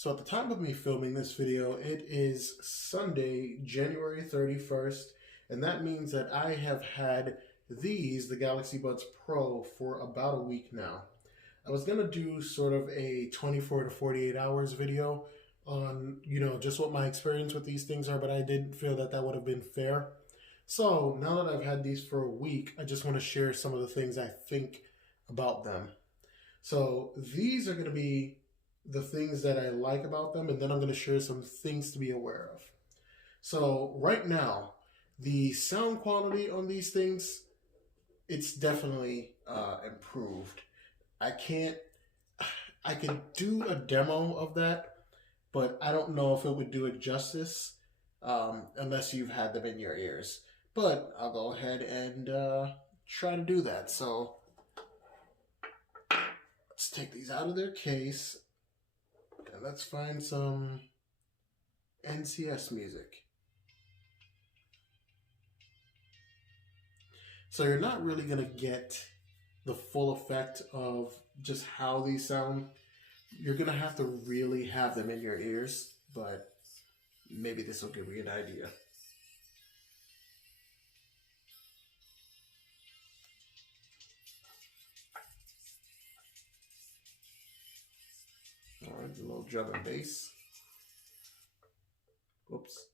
So at the time of me filming this video, it is Sunday, January 31st, and that means that I have had the Galaxy Buds Pro, for about a week now. I was going to do sort of a 24 to 48 hours video on, just what my experience with these things are, but I didn't feel that that would have been fair. So now that I've had these for a week, I just want to share some of the things I think about them. So these are going to be the things that I like about them, and then I'm going to share some things to be aware of. So right now, the sound quality on these things, it's definitely improved. I could do a demo of that, but I don't know if it would do it justice unless you've had them in your ears. But I'll go ahead and try to do that. So let's take these out of their case and let's find some NCS music. So you're not really going to get the full effect of just how these sound. You're going to have to really have them in your ears, but maybe this will give you an idea. All right, a little drum and bass. Whoops.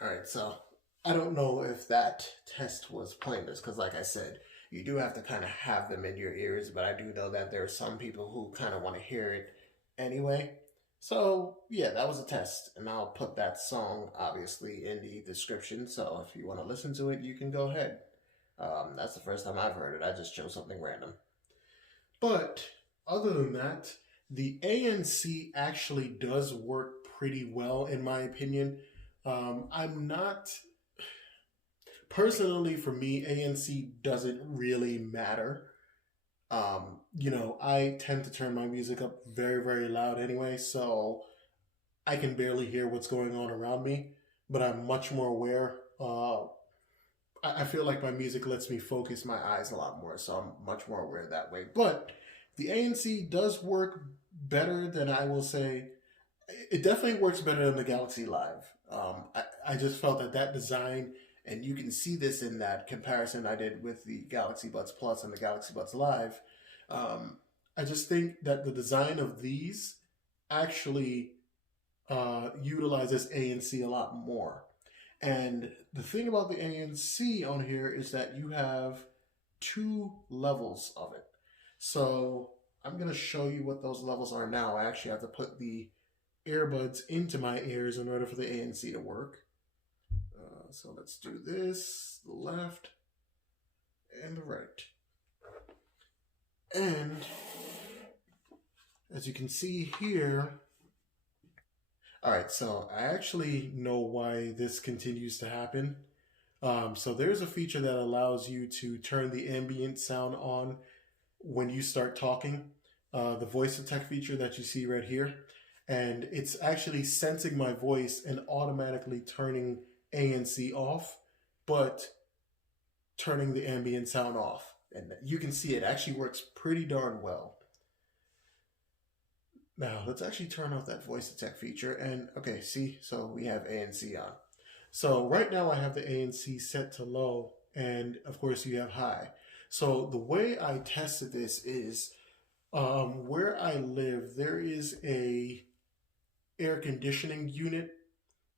All right, so I don't know if that test was pointless because, like I said, you do have to kind of have them in your ears, but I do know that there are some people who kind of want to hear it anyway. So, yeah, that was a test, and I'll put that song, obviously, in the description, so if you want to listen to it, you can go ahead. That's the first time I've heard it. I just chose something random. But other than that, the ANC actually does work pretty well, in my opinion. I'm not, personally for me, ANC doesn't really matter. I tend to turn my music up very, very loud anyway, so I can barely hear what's going on around me, but I'm much more aware. I feel like my music lets me focus my eyes a lot more, so I'm much more aware that way. But the ANC does work better than, I will say, it definitely works better than the Galaxy Live. I just felt that design, and you can see this in that comparison I did with the Galaxy Buds Plus and the Galaxy Buds Live. I just think that the design of these actually utilizes ANC a lot more. And the thing about the ANC on here is that you have two levels of it. So I'm going to show you what those levels are now. I actually have to put the earbuds into my ears in order for the ANC to work. So let's do this, the left and the right. And as you can see here, all right, so I actually know why this continues to happen. So there's a feature that allows you to turn the ambient sound on when you start talking, the voice detect feature that you see right here. And it's actually sensing my voice and automatically turning ANC off, but turning the ambient sound off. And you can see it actually works pretty darn well. Now, let's actually turn off that voice detect feature. And okay, see, so we have ANC on. So right now I have the ANC set to low, and of course you have high. So the way I tested this is where I live, there is a air conditioning unit,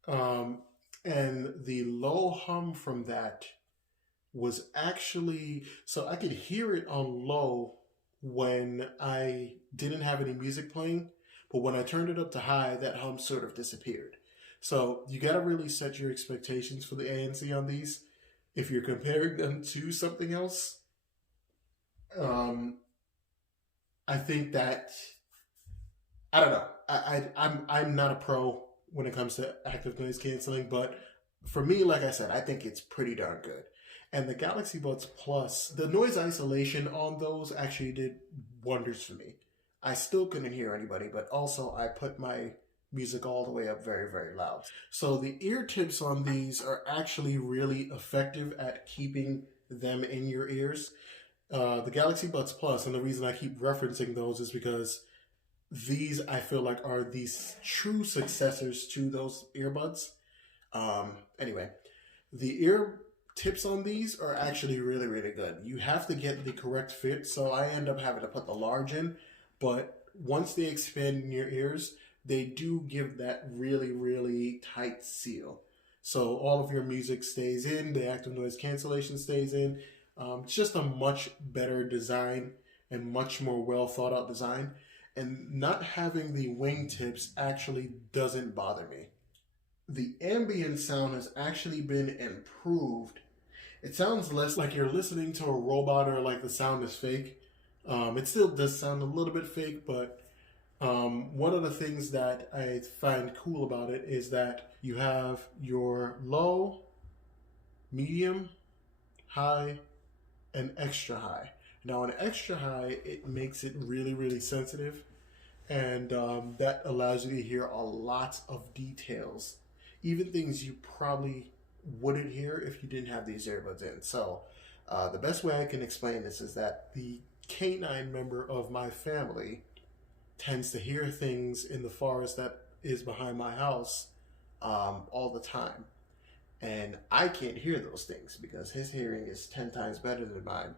and the low hum from that was actually, so I could hear it on low when I didn't have any music playing, But when I turned it up to high, that hum sort of disappeared. So you got to really set your expectations for the ANC on these. If you're comparing them to something else, um, I think that I don't know. I'm not a pro when it comes to active noise canceling, but for me, like I said, I think it's pretty darn good. And the Galaxy Buds Plus, the noise isolation on those actually did wonders for me. I still couldn't hear anybody, but also I put my music all the way up very, very loud. So the ear tips on these are actually really effective at keeping them in your ears. The Galaxy Buds Plus, and the reason I keep referencing those is because these I feel like are these true successors to those earbuds. Anyway, the ear tips on these are actually really, really good. You have to get the correct fit, so I end up having to put the large in, but once they expand in your ears, they do give that really, really tight seal. So all of your music stays in, the active noise cancellation stays in. It's just a much better design and much more well thought out design. And not having the wingtips actually doesn't bother me. The ambient sound has actually been improved. It sounds less like you're listening to a robot or like the sound is fake. It still does sound a little bit fake, but one of the things that I find cool about it is that you have your low, medium, high, and extra high. Now, an extra high, it makes it really, really sensitive, and that allows you to hear a lot of details, even things you probably wouldn't hear if you didn't have these earbuds in. So, the best way I can explain this is that the canine member of my family tends to hear things in the forest that is behind my house all the time. And I can't hear those things because his hearing is 10 times better than mine.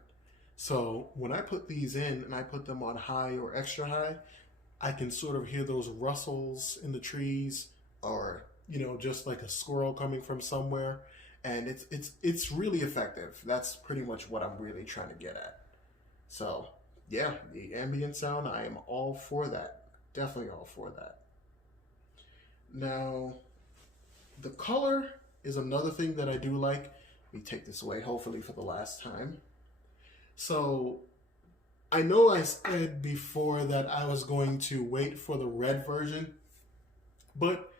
So when I put these in and I put them on high or extra high, I can sort of hear those rustles in the trees, or just like a squirrel coming from somewhere, and it's really effective. That's pretty much what I'm really trying to get at. So yeah, the ambient sound, I am all for that. Definitely all for that. Now, the color is another thing that I do like. Let me take this away, hopefully for the last time. So I know I said before that I was going to wait for the red version, but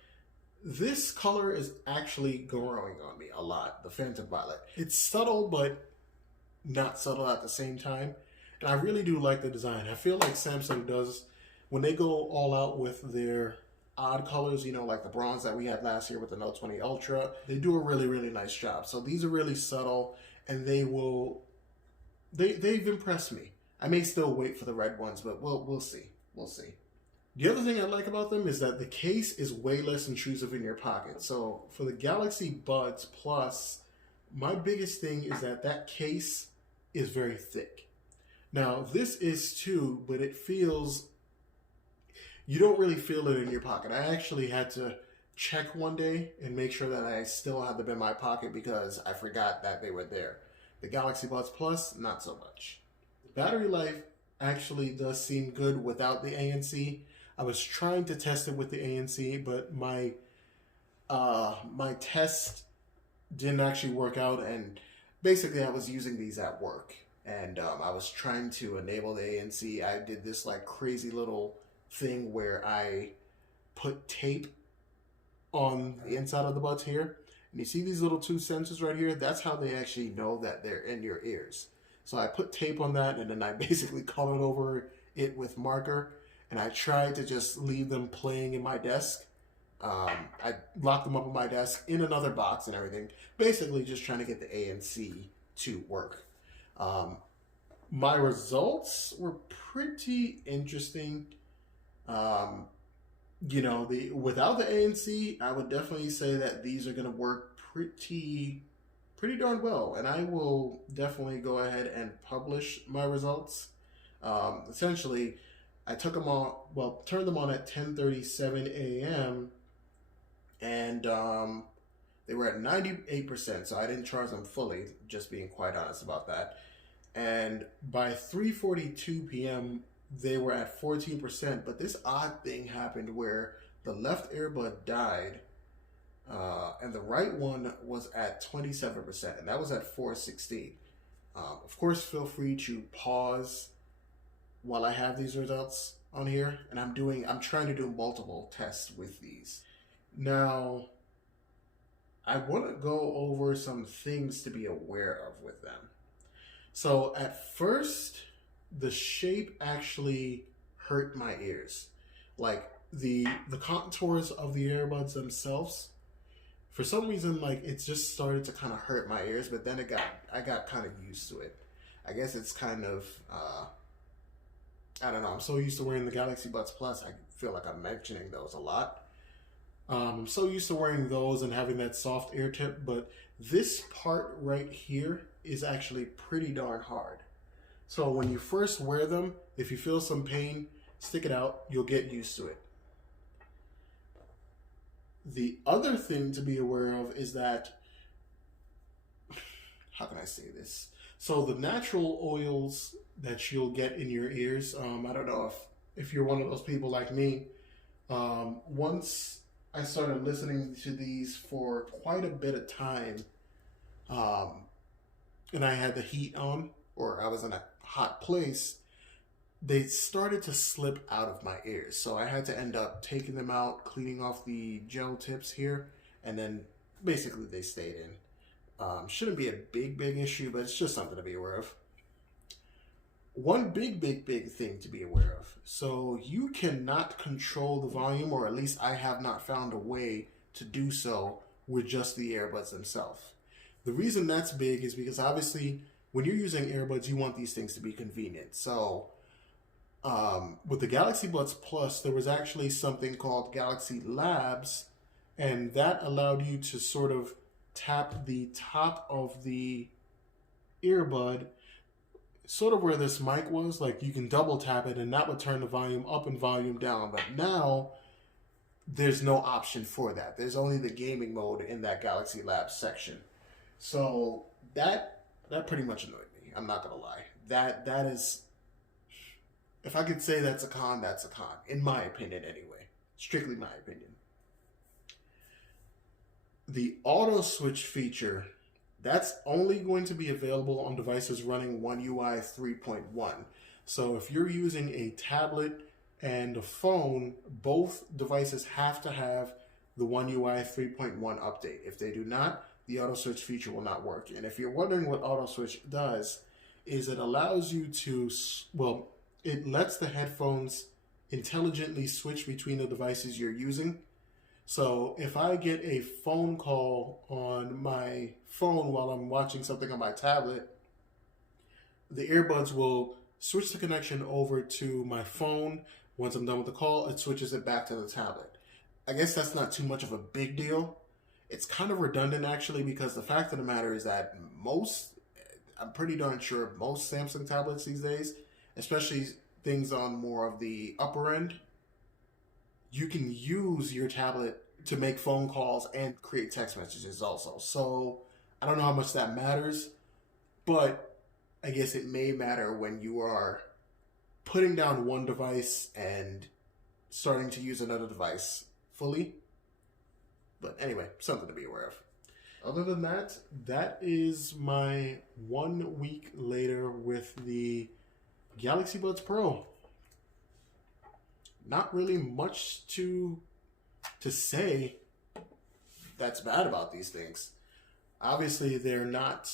this color is actually growing on me a lot, the Phantom Violet. It's subtle, but not subtle at the same time. And I really do like the design. I feel like Samsung does, when they go all out with their odd colors, like the bronze that we had last year with the Note 20 Ultra, they do a really, really nice job. So these are really subtle, and they've impressed me. I may still wait for the red ones, but we'll see. We'll see. The other thing I like about them is that the case is way less intrusive in your pocket. So for the Galaxy Buds Plus, my biggest thing is that case is very thick. Now, this is too, but you don't really feel it in your pocket. I actually had to check one day and make sure that I still had them in my pocket because I forgot that they were there. The Galaxy Buds Plus, not so much. The battery life actually does seem good without the ANC. I was trying to test it with the ANC, but my test didn't actually work out, and basically I was using these at work, and I was trying to enable the ANC. I did this like crazy little thing where I put tape on the inside of the buds here, and you see these little two sensors right here? That's how they actually know that they're in your ears. So I put tape on that, and then I basically colored over it with marker, and I tried to just leave them playing in my desk. I locked them up on my desk in another box and everything, basically just trying to get the ANC to work. My results were pretty interesting. Without the ANC, I would definitely say that these are going to work pretty darn well, and I will definitely go ahead and publish my results. Essentially, I took them on, turned them on at 10:37 a.m. and they were at 98%, so I didn't charge them fully, just being quite honest about that. And by 3:42 p.m., they were at 14%, but this odd thing happened where the left earbud died, and the right one was at 27%, and that was at 416. Of course, feel free to pause while I have these results on here, and I'm trying to do multiple tests with these. Now, I want to go over some things to be aware of with them. So at first, the shape actually hurt my ears. Like the contours of the earbuds themselves, for some reason, like it just started to kind of hurt my ears, but then I got kind of used to it. I guess it's kind of I don't know. I'm so used to wearing the Galaxy Buds Plus. I feel like I'm mentioning those a lot. I'm so used to wearing those and having that soft ear tip, but this part right here is actually pretty darn hard. So when you first wear them, if you feel some pain, stick it out. You'll get used to it. The other thing to be aware of is that, how can I say this? So the natural oils that you'll get in your ears, I don't know if you're one of those people like me, once I started listening to these for quite a bit of time, and I had the heat on, or I was in a hot place, they started to slip out of my ears. So I had to end up taking them out, cleaning off the gel tips here, and then basically they stayed in. Shouldn't be a big issue, but it's just something to be aware of. One big thing to be aware of. So you cannot control the volume, or at least I have not found a way to do so with just the earbuds themselves. The reason that's big is because obviously when you're using earbuds, you want these things to be convenient. So with the Galaxy Buds Plus, there was actually something called Galaxy Labs, and that allowed you to sort of tap the top of the earbud, sort of where this mic was. Like you can double tap it, and that would turn the volume up and volume down. But now there's no option for that. There's only the gaming mode in that Galaxy Labs section. So that pretty much annoyed me. I'm not gonna lie. That is, if I could say that's a con, that's a con. In my opinion, anyway. Strictly my opinion. The auto switch feature, that's only going to be available on devices running One UI 3.1. So if you're using a tablet and a phone, both devices have to have the One UI 3.1 update. If they do not, the auto switch feature will not work. And if you're wondering what auto switch does, is it allows you to, well, it lets the headphones intelligently switch between the devices you're using. So if I get a phone call on my phone while I'm watching something on my tablet, the earbuds will switch the connection over to my phone. Once I'm done with the call, it switches it back to the tablet. I guess that's not too much of a big deal. It's kind of redundant actually, because the fact of the matter is that I'm pretty darn sure most Samsung tablets these days, especially things on more of the upper end, you can use your tablet to make phone calls and create text messages also. So I don't know how much that matters, but I guess it may matter when you are putting down one device and starting to use another device fully. But anyway, something to be aware of. Other than that, that is my 1 week later with the Galaxy Buds Pro. Not really much to say that's bad about these things. Obviously, they're not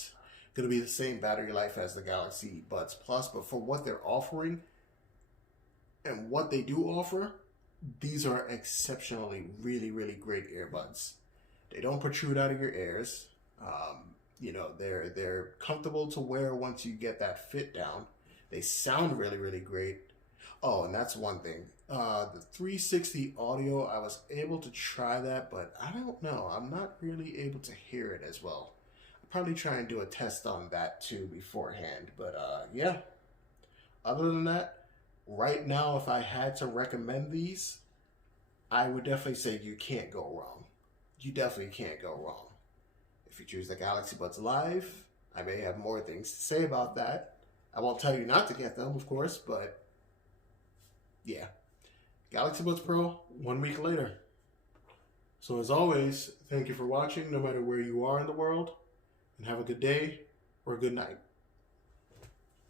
going to be the same battery life as the Galaxy Buds Plus, but for what they're offering and what they do offer, these are exceptionally really great earbuds. They don't protrude out of your ears. They're comfortable to wear once you get that fit down. They sound really great. Oh, and that's one thing. The 360 audio, I was able to try that, but I don't know. I'm not really able to hear it as well. I'll probably try and do a test on that too beforehand. But yeah, other than that, right now, if I had to recommend these, I would definitely say you can't go wrong. You definitely can't go wrong. If you choose the Galaxy Buds Live, I may have more things to say about that. I won't tell you not to get them, of course, but Yeah. Galaxy Buds Pro, 1 week later. So as always, thank you for watching, no matter where you are in the world, and have a good day or a good night.